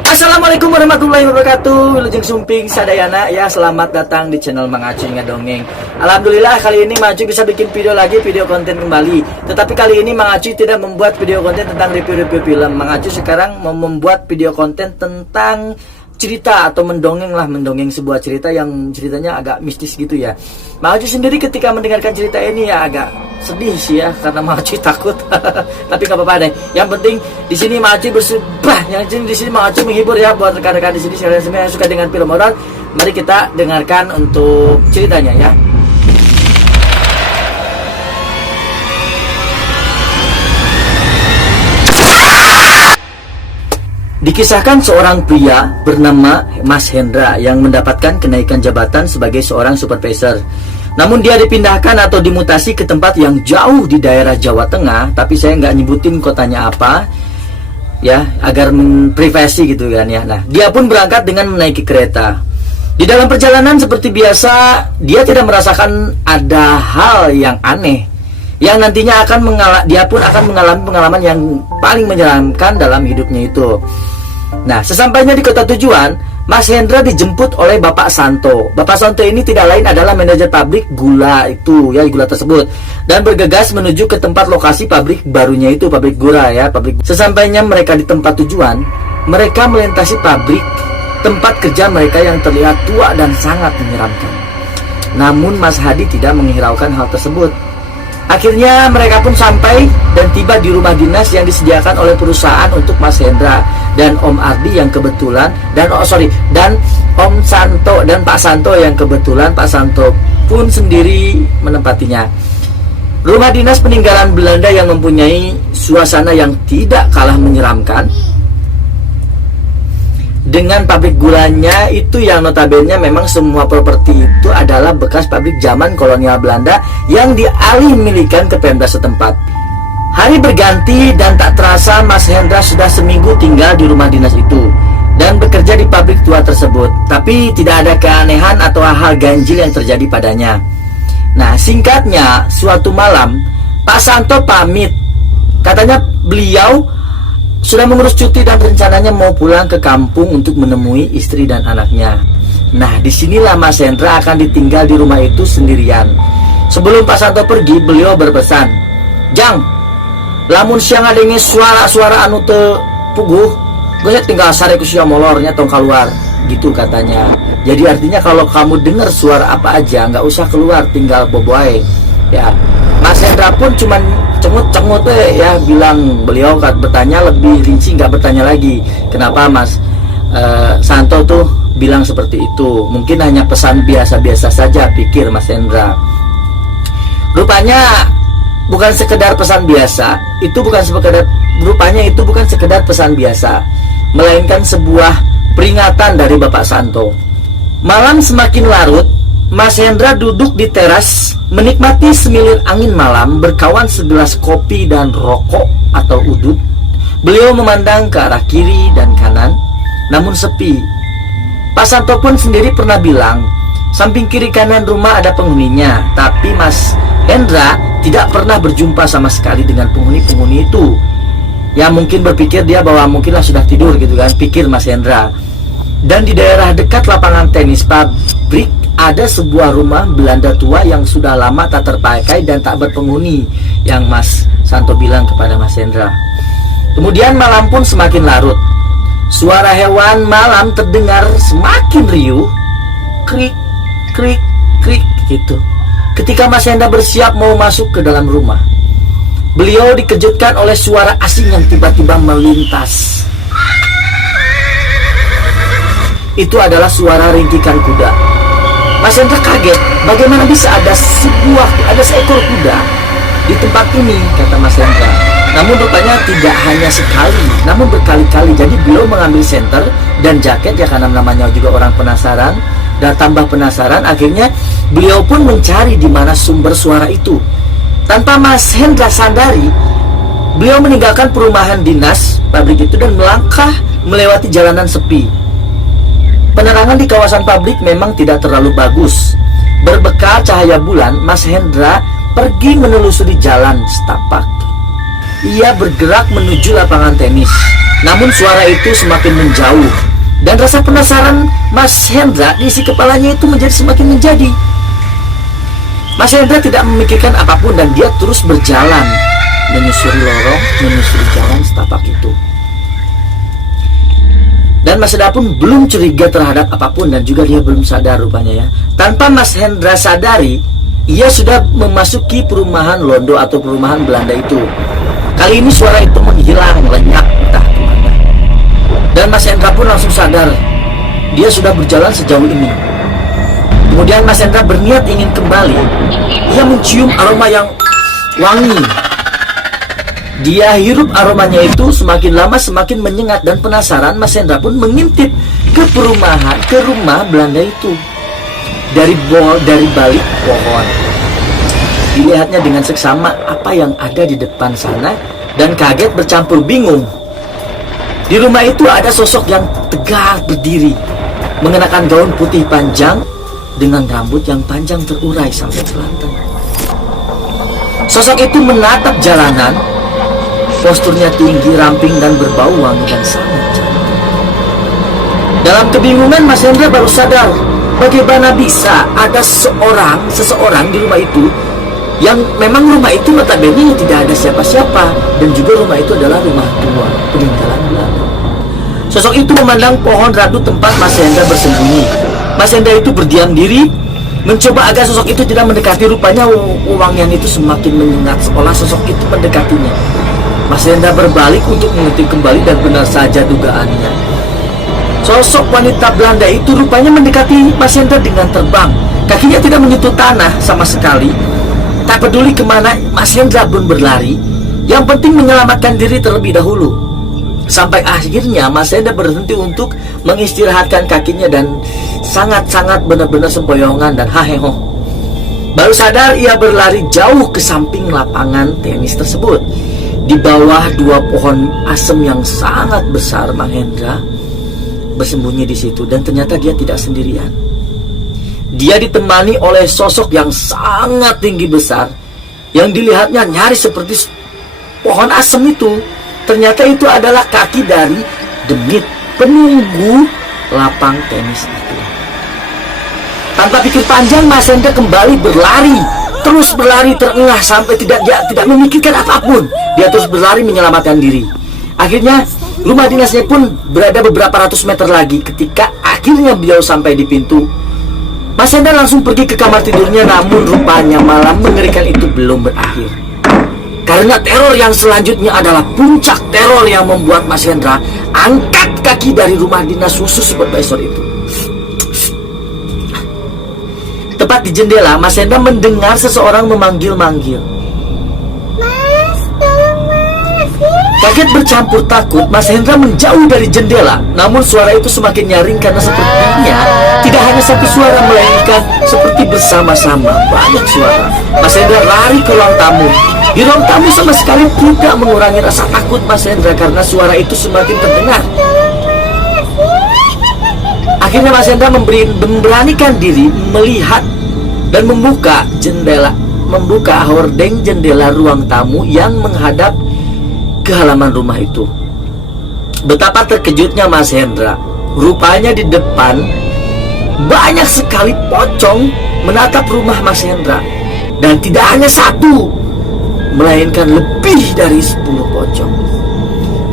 Assalamualaikum warahmatullahi wabarakatuh. Wilujeng Sumping Sadayana. Ya, selamat datang di channel Mang Acuy Ngadongeng. Alhamdulillah kali ini Mang Acuy bisa bikin video lagi, video konten kembali. Tetapi kali ini Mang Acuy tidak membuat video konten tentang review-review film. Mang Acuy sekarang mau membuat video konten tentang cerita atau mendongeng sebuah cerita yang ceritanya agak mistis gitu ya. Mang Acuy sendiri ketika mendengarkan cerita ini ya agak sedih sih ya, karena Mang Acuy takut. Tapi nggak apa-apa deh. Yang penting di sini Mang Acuy di sini Mang Acuy menghibur ya buat rekan-rekan di sini semua yang suka dengan film horor. Mari kita dengarkan untuk ceritanya ya. Dikisahkan seorang pria bernama Mas Hendra yang mendapatkan kenaikan jabatan sebagai seorang supervisor. Namun dia dipindahkan atau dimutasi ke tempat yang jauh di daerah Jawa Tengah, tapi saya nggak nyebutin kotanya apa, ya, agar privasi gitu kan ya. Nah, dia pun berangkat dengan menaiki kereta. Di dalam perjalanan seperti biasa, dia tidak merasakan ada hal yang aneh, yang nantinya dia pun akan mengalami pengalaman yang paling menyeramkan dalam hidupnya itu. Nah, sesampainya di kota tujuan, Mas Hendra dijemput oleh Bapak Santo. Bapak Santo ini tidak lain adalah manajer pabrik gula itu, ya, gula tersebut, dan bergegas menuju ke tempat lokasi pabrik barunya itu, pabrik gula ya, Sesampainya mereka di tempat tujuan, mereka melintasi pabrik tempat kerja mereka yang terlihat tua dan sangat menyeramkan. Namun Mas Hadi tidak menghiraukan hal tersebut. Akhirnya mereka pun sampai dan tiba di rumah dinas yang disediakan oleh perusahaan untuk Mas Hendra dan Om Ardi yang kebetulan dan Om Santo dan Pak Santo yang kebetulan Pak Santo pun sendiri menempatinya. Rumah dinas peninggalan Belanda yang mempunyai suasana yang tidak kalah menyeramkan dengan pabrik gulanya itu yang notabene memang semua properti itu adalah bekas pabrik zaman kolonial Belanda yang dialih milikan ke Pemda setempat. Hari berganti dan tak terasa Mas Hendra sudah seminggu tinggal di rumah dinas itu dan bekerja di pabrik tua tersebut. Tapi tidak ada keanehan atau hal ganjil yang terjadi padanya. Nah, singkatnya, suatu malam Pak Santo pamit. Katanya beliau sudah mengurus cuti dan rencananya mau pulang ke kampung untuk menemui istri dan anaknya. Nah, disinilah Mas Hendra akan ditinggal di rumah itu sendirian. Sebelum Pak Santo pergi, beliau berpesan, "Jang, lamun siang adenge suara-suara anu teu puguh, gue tinggal sare ku sia molornya tong keluar," gitu katanya. Jadi artinya kalau kamu dengar suara apa aja, nggak usah keluar, tinggal boboai. Ya, Mas Hendra pun cuman cengut-cengut ya, bilang. Beliau bertanya lebih rinci, nggak bertanya lagi kenapa Mas Santo tuh bilang seperti itu. Mungkin hanya pesan biasa-biasa saja, pikir Mas Hendra. Rupanya bukan sekedar pesan biasa, rupanya itu bukan sekedar pesan biasa, melainkan sebuah peringatan dari Bapak Santo. Malam semakin larut, Mas Hendra duduk di teras menikmati semilir angin malam, berkawan segelas kopi dan rokok atau udut. Beliau memandang ke arah kiri dan kanan, namun sepi. Pak Santo pun sendiri pernah bilang, samping kiri kanan rumah ada penghuninya, tapi Mas Hendra tidak pernah berjumpa sama sekali dengan penghuni-penghuni itu. Ya, mungkin berpikir dia bahwa mungkinlah sudah tidur gitu kan, pikir Mas Hendra. Dan di daerah dekat lapangan tenis pabrik ada sebuah rumah Belanda tua yang sudah lama tak terpakai dan tak berpenghuni, yang Mas Santo bilang kepada Mas Hendra. Kemudian malam pun semakin larut. Suara hewan malam terdengar semakin riuh, krik, krik, krik gitu. Ketika Mas Hendra bersiap mau masuk ke dalam rumah, beliau dikejutkan oleh suara asing yang tiba-tiba melintas. Itu adalah suara ringkikan kuda. Mas Hendra kaget, bagaimana bisa ada seekor kuda di tempat ini, kata Mas Hendra. Namun rupanya tidak hanya sekali, namun berkali-kali. Jadi beliau mengambil senter dan jaket ya, karena namanya juga orang penasaran. Dan tambah penasaran, akhirnya beliau pun mencari di mana sumber suara itu. Tanpa Mas Hendra sadari, beliau meninggalkan perumahan dinas pabrik itu dan melangkah melewati jalanan sepi. Penerangan di kawasan pabrik memang tidak terlalu bagus. Berbekal cahaya bulan, Mas Hendra pergi menelusuri jalan setapak. Ia bergerak menuju lapangan tenis. Namun suara itu semakin menjauh, dan rasa penasaran Mas Hendra di isi kepalanya itu semakin menjadi. Mas Hendra tidak memikirkan apapun dan dia terus berjalan menyusuri lorong, menyusuri jalan setapak itu. Dan Mas Hendra pun belum curiga terhadap apapun dan juga dia belum sadar rupanya ya. Tanpa Mas Hendra sadari, ia sudah memasuki perumahan Londo atau perumahan Belanda itu. Kali ini suara itu menghilang, lenyap entah kemana. Dan Mas Hendra pun langsung sadar, dia sudah berjalan sejauh ini. Kemudian Mas Hendra berniat ingin kembali. Ia mencium aroma yang wangi. Dia hirup aromanya itu, semakin lama semakin menyengat, dan penasaran Mas Hendra pun mengintip ke rumah Belanda itu. Dari balik pohon, dilihatnya dengan seksama apa yang ada di depan sana, dan kaget bercampur bingung. Di rumah itu ada sosok yang tegak berdiri, mengenakan gaun putih panjang dengan rambut yang panjang terurai sampai ke lantai. Sosok itu menatap jalanan. Posturnya tinggi, ramping, dan berbau wangi dan sangat cantik. Dalam kebingungan, Mas Hendra baru sadar bagaimana bisa ada seseorang di rumah itu, yang memang rumah itu notabene tidak ada siapa-siapa, dan juga rumah itu adalah rumah tua peninggalan Belanda. Sosok itu memandang pohon radu tempat Mas Hendra bersembunyi. Mas Hendra itu berdiam diri, mencoba agar sosok itu tidak mendekati. Rupanya wangian itu semakin menyengat seolah sosok itu mendekatinya. Mas Hendra berbalik untuk mengintip kembali, dan benar saja dugaannya. Sosok wanita Belanda itu rupanya mendekati Mas Hendra dengan terbang. Kakinya tidak menyentuh tanah sama sekali. Tak peduli kemana Mas Hendra pun berlari, yang penting menyelamatkan diri terlebih dahulu. Sampai akhirnya Mas Hendra berhenti untuk mengistirahatkan kakinya, dan sangat-sangat benar-benar sempoyongan dan haheho. Baru sadar ia berlari jauh ke samping lapangan tenis tersebut. Di bawah dua pohon asem yang sangat besar, Mas Hendra bersembunyi di situ, dan ternyata dia tidak sendirian. Dia ditemani oleh sosok yang sangat tinggi besar, yang dilihatnya nyaris seperti pohon asem itu. Ternyata itu adalah kaki dari demit penunggu lapang tenis itu. Tanpa pikir panjang, Mas Hendra kembali berlari, terus berlari terengah sampai tidak memikirkan apapun. Dia terus berlari menyelamatkan diri. Akhirnya rumah dinasnya pun berada beberapa ratus meter lagi. Ketika akhirnya beliau sampai di pintu, Mas Hendra langsung pergi ke kamar tidurnya. Namun rupanya malam mengerikan itu belum berakhir, karena teror yang selanjutnya adalah puncak teror yang membuat Mas Hendra angkat kaki dari rumah dinas khusus supervisor itu. Tepat di jendela, Mas Hendra mendengar seseorang memanggil-manggil. Mas, tolong mas. Kaget bercampur takut, Mas Hendra menjauh dari jendela. Namun suara itu semakin nyaring karena sepertinya tidak hanya satu suara, melainkan seperti bersama-sama banyak suara. Mas Hendra lari ke ruang tamu. Di ruang tamu sama sekali tidak mengurangi rasa takut Mas Hendra karena suara itu semakin terdengar. Akhirnya Mas Hendra memberanikan diri melihat dan membuka hordeng jendela ruang tamu yang menghadap ke halaman rumah itu. Betapa terkejutnya Mas Hendra. Rupanya di depan banyak sekali pocong menatap rumah Mas Hendra. Dan tidak hanya satu, melainkan lebih dari 10 pocong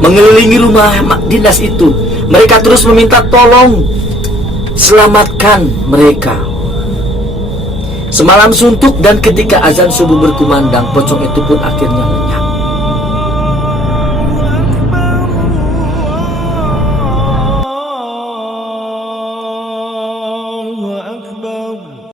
mengelilingi rumah dinas itu. Mereka terus meminta tolong, selamatkan mereka. Semalam suntuk, dan ketika azan subuh berkumandang, pocong itu pun akhirnya lenyap.